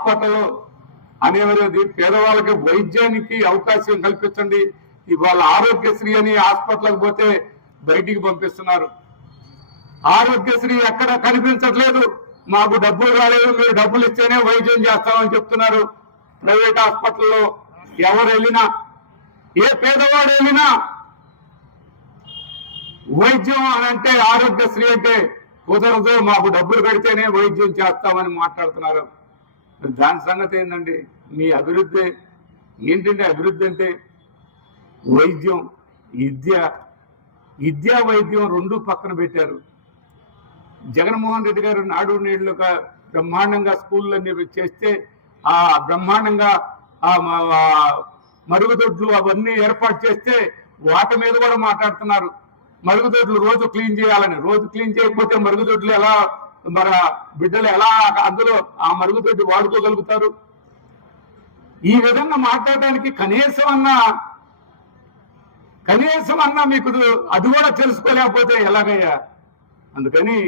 Hospital అనేది పేదవాళ్ళకి వైద్యానికి అవకాశం కల్పించండి. ఇవాళ ఆరోగ్యశ్రీ అని హాస్పిటల్కి పోతే బయటికి పంపిస్తున్నారు. ఆరోగ్యశ్రీ ఎక్కడ కనిపించట్లేదు. మాకు డబ్బులు రాలేదు, మీరు డబ్బులు ఇస్తేనే వైద్యం చేస్తామని చెప్తున్నారు. ప్రైవేట్ హాస్పిటల్లో ఎవరు వెళ్ళినా, ఏ పేదవాడు వెళ్ళినా వైద్యం అని అంటే ఆరోగ్యశ్రీ అంటే కుదరదు, మాకు డబ్బులు కడితేనే వైద్యం చేస్తామని మాట్లాడుతున్నారు. దాని సంగతి ఏంటండి? మీ అభివృద్ధి ఏంటంటే అభివృద్ధి అంటే వైద్యం, విద్యా వైద్యం రెండు పక్కన పెట్టారు. జగన్మోహన్ రెడ్డి గారు నాడు నేడులుగా బ్రహ్మాండంగా స్కూళ్ళన్నీ చేస్తే ఆ బ్రహ్మాండంగా మరుగుదొడ్లు అవన్నీ ఏర్పాటు చేస్తే వాటి మీద కూడా మాట్లాడుతున్నారు. మరుగుదొడ్లు రోజు క్లీన్ చేయాలని, రోజు క్లీన్ చేయకపోతే మరుగుదొడ్లు ఎలా, మన బిడ్డలు ఎలా అందులో ఆ మరుగుదొడ్డి వాడుకోగలుగుతారు? ఈ విధంగా మాట్లాడడానికి కనీసం అన్నా మీకు అది కూడా తెలుసుకోలేకపోతే ఎలాగయ్యా? అందుకని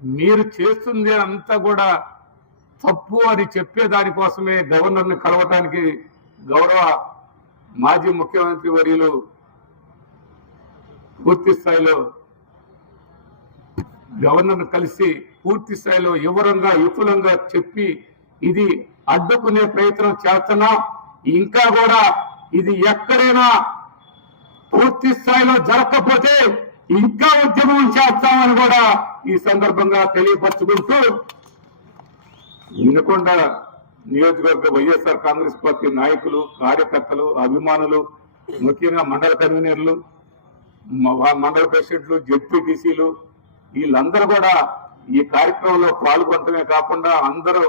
మీరు చేస్తుంది అంతా కూడా తప్పు అని చెప్పే దానికోసమే గవర్నర్ని కలవటానికి గౌరవ మాజీ ముఖ్యమంత్రి వర్యులు పూర్తి స్థాయిలో గవర్నర్ను కలిసి పూర్తి స్థాయిలో విపులంగా చెప్పి ఇది అడ్డుకునే ప్రయత్నం చేస్తున్నాం. ఇంకా కూడా ఇది ఎక్కడైనా పూర్తి స్థాయిలో జరగకపోతే ఇంకా ఉద్యమం చేస్తామని కూడా ఈ సందర్భంగా తెలియపరచుకుంటూ, వినుకొండ నియోజకవర్గ వైఎస్ఆర్ కాంగ్రెస్ పార్టీ నాయకులు, కార్యకర్తలు, అభిమానులు, ముఖ్యంగా మండల కన్వీనర్లు, మండల ప్రెసిడెంట్లు, జెడ్పీటీసీలు వీళ్ళందరూ కూడా ఈ కార్యక్రమంలో పాల్గొనడమే కాకుండా అందరూ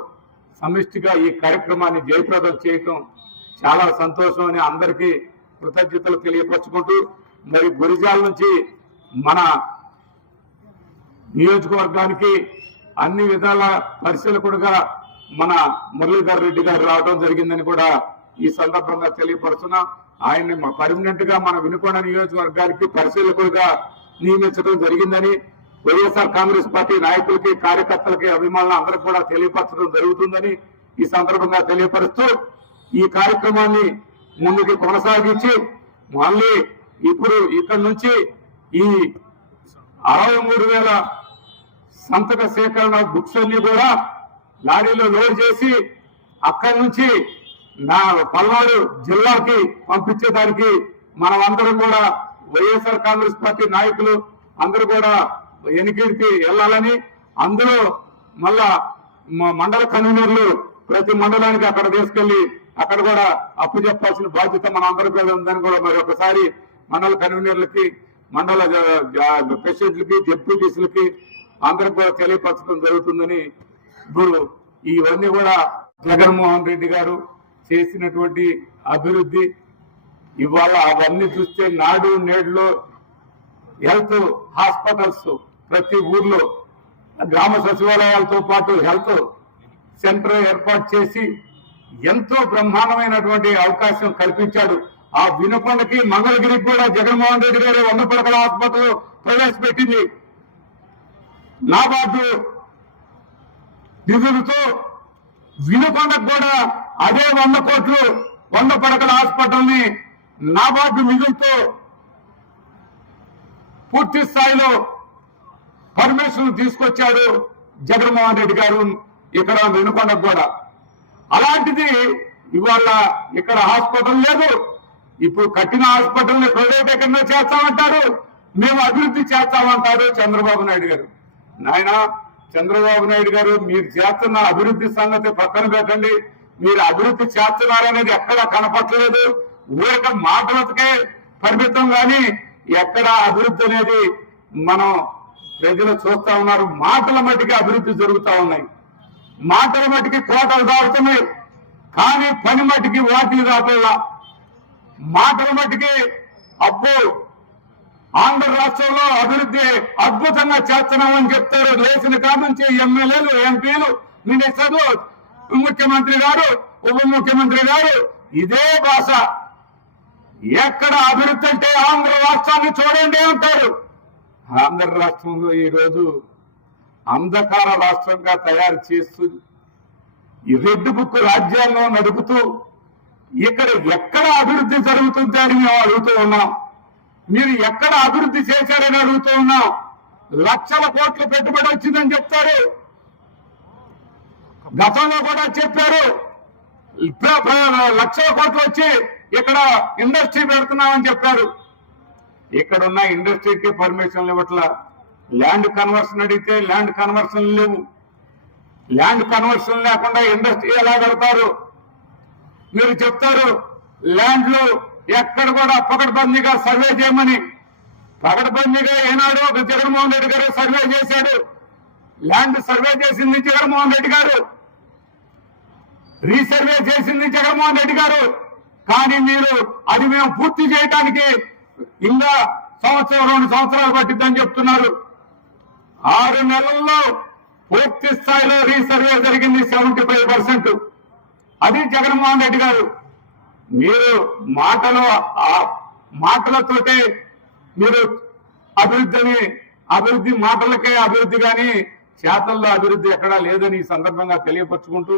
సమిష్టిగా ఈ కార్యక్రమాన్ని జయప్రదం చేయటం చాలా సంతోషం అని అందరికీ కృతజ్ఞతలు తెలియపరచుకుంటూ, మరి గురిజాల నుంచి మన నియోజకవర్గానికి అన్ని విధాల పరిశీలకుడుగా మన మురళీధర్ రెడ్డి గారు రావడం జరిగిందని కూడా ఈ సందర్భంగా తెలియపరుస్తున్నా. ఆయన్ని పర్మనెంట్ గా మన వినుకొండ నియోజకవర్గానికి పరిశీలకుడిగా నియమించడం జరిగిందని వైఎస్ఆర్ కాంగ్రెస్ పార్టీ నాయకులకి, కార్యకర్తలకి, అభిమానులు అందరికి కూడా తెలియపరచడం జరుగుతుందని ఈ సందర్భంగా తెలియపరుస్తూ, ఈ కార్యక్రమాన్ని ముందుకు కొనసాగించి మళ్ళీ ఇప్పుడు ఇక్కడ నుంచి ఈ 63,000 సంతక సేకరణ బుక్స్ అన్ని కూడా లారీలో లోడ్ చేసి అక్కడి నుంచి పల్నాడు జిల్లాకి పంపించేదానికి మనం అందరం కూడా వైఎస్ఆర్ కాంగ్రెస్ పార్టీ నాయకులు అందరూ కూడా ఎన్నికకి వెళ్ళాలని, అందులో మళ్ళా మండల కన్వీనర్లు ప్రతి మండలానికి అక్కడ తీసుకెళ్లి అక్కడ కూడా అప్పు చెప్పాల్సిన బాధ్యత మన అందరి మీద ఉందని కూడా మరి ఒకసారి మండల కన్వీనర్లకి, మండల ప్రెసిడెంట్లకి, డిప్యూటీసీలకి అందరికి కూడా తెలియపరచడం జరుగుతుందని. ఇప్పుడు ఇవన్నీ కూడా జగన్మోహన్ రెడ్డి గారు చేసినటువంటి అభివృద్ధి ఇవాళ అవన్నీ చూస్తే నాడు నేడులో హెల్త్ హాస్పిటల్స్ ప్రతి ఊర్లో, గ్రామ సచివాలయాలతో పాటు హెల్త్ సెంటర్ ఏర్పాటు చేసి ఎంతో బ్రహ్మాండమైనటువంటి అవకాశం కల్పించాడు. ఆ వినుకొండకి, మంగళగిరికి కూడా జగన్మోహన్ రెడ్డి గారు 100 పడకల హాస్పిటల్ ప్రవేశపెట్టింది. నాబార్డు నిధులతో వినుకొండకు కూడా అదే 100 కోట్లు 100 పడకల హాస్పిటల్ ని నాబార్డు నిధులతో పూర్తి స్థాయిలో పర్మిషన్ తీసుకొచ్చాడు జగన్మోహన్ రెడ్డి గారు ఇక్కడ వినుకొండకు కూడా. అలాంటిది ఇవాళ ఇక్కడ హాస్పిటల్ లేదు. ఇప్పుడు కట్టిన హాస్పిటల్ ని ప్రైవేట్ ఎక్కడో చేస్తామంటారు, మేము అభివృద్ధి చేస్తామంటారు చంద్రబాబు నాయుడు గారు. నాయన చంద్రబాబు నాయుడు గారు, మీరు చేస్తున్న అభివృద్ధి సంగతి పక్కన పెట్టండి. మీరు అభివృద్ధి చేస్తున్నారనేది ఎక్కడా కనపట్టలేదు. ఊరిక మాటలకే పరిమితం కానీ ఎక్కడ అభివృద్ధి అనేది మనం ప్రజలు చూస్తా ఉన్నారు. మాటల మట్టికి అభివృద్ధి జరుగుతూ ఉన్నాయి, మాటల మట్టికి కోటలు దాటుతున్నాయి, కానీ పని మట్టికి వాటిలు దాటల్లా. మాటల మట్టికి అప్పు ఆంధ్ర రాష్ట్రంలో అభివృద్ధి అద్భుతంగా చేస్తున్నామని చెప్తారు. లేచిన కానుంచి ఎమ్మెల్యేలు, ఎంపీలు, మినిస్టర్లు, ముఖ్యమంత్రి గారు, ఉప ముఖ్యమంత్రి గారు ఇదే భాష. ఎక్కడ అభివృద్ధి అంటే ఆంధ్ర రాష్ట్రాన్ని చూడండి అంటారు. ఆంధ్ర రాష్ట్రంలో ఈరోజు అంధకార రాష్ట్రంగా తయారు చేస్తూ ఈ రెడ్ బుక్ రాజ్యాంగం నడుపుతూ ఇక్కడ ఎక్కడ అభివృద్ధి జరుగుతుంది అని మేము అడుగుతూ ఉన్నాం. మీరు ఎక్కడ అభివృద్ధి చేశారని అడుగుతూ ఉన్నాం. లక్షల కోట్ల పెట్టుబడి వచ్చిందని చెప్తారు. గతంలో కూడా చెప్పారు లక్షల కోట్లు వచ్చి ఇక్కడ ఇండస్ట్రీ పెడుతున్నామని చెప్పారు. ఇక్కడున్న ఇండస్ట్రీకి పర్మిషన్లు ఇవ్వట్ల. ల్యాండ్ కన్వర్షన్ అడిగితే ల్యాండ్ కన్వర్షన్ లేవు. ల్యాండ్ కన్వర్షన్ లేకుండా ఇండస్ట్రీ ఎలా పెడతారు? మీరు చెప్తారు ల్యాండ్లు ఎక్కడ కూడా పకడ్బందీగా సర్వే చేయమని. పకడ్బందీగా ఏనాడు ఒక జగన్మోహన్ రెడ్డి గారు సర్వే చేశాడు. ల్యాండ్ సర్వే చేసింది జగన్మోహన్ రెడ్డి గారు, రీసర్వే చేసింది జగన్మోహన్ రెడ్డి గారు. కానీ మీరు అది మేము పూర్తి చేయడానికి ఇంకా 1-2 సంవత్సరాలు పట్టిద్దని చెప్తున్నారు. 6 నెలల్లో పూర్తి స్థాయిలో రీసర్వే జరిగింది 75%. అది జగన్మోహన్ రెడ్డి గారు. మీరు మాటలతోటే మీరు అభివృద్ధి మాటలకే అభివృద్ధి కానీ చేతల్లో అభివృద్ధి ఎక్కడా లేదని ఈ సందర్భంగా తెలియపరుచుకుంటూ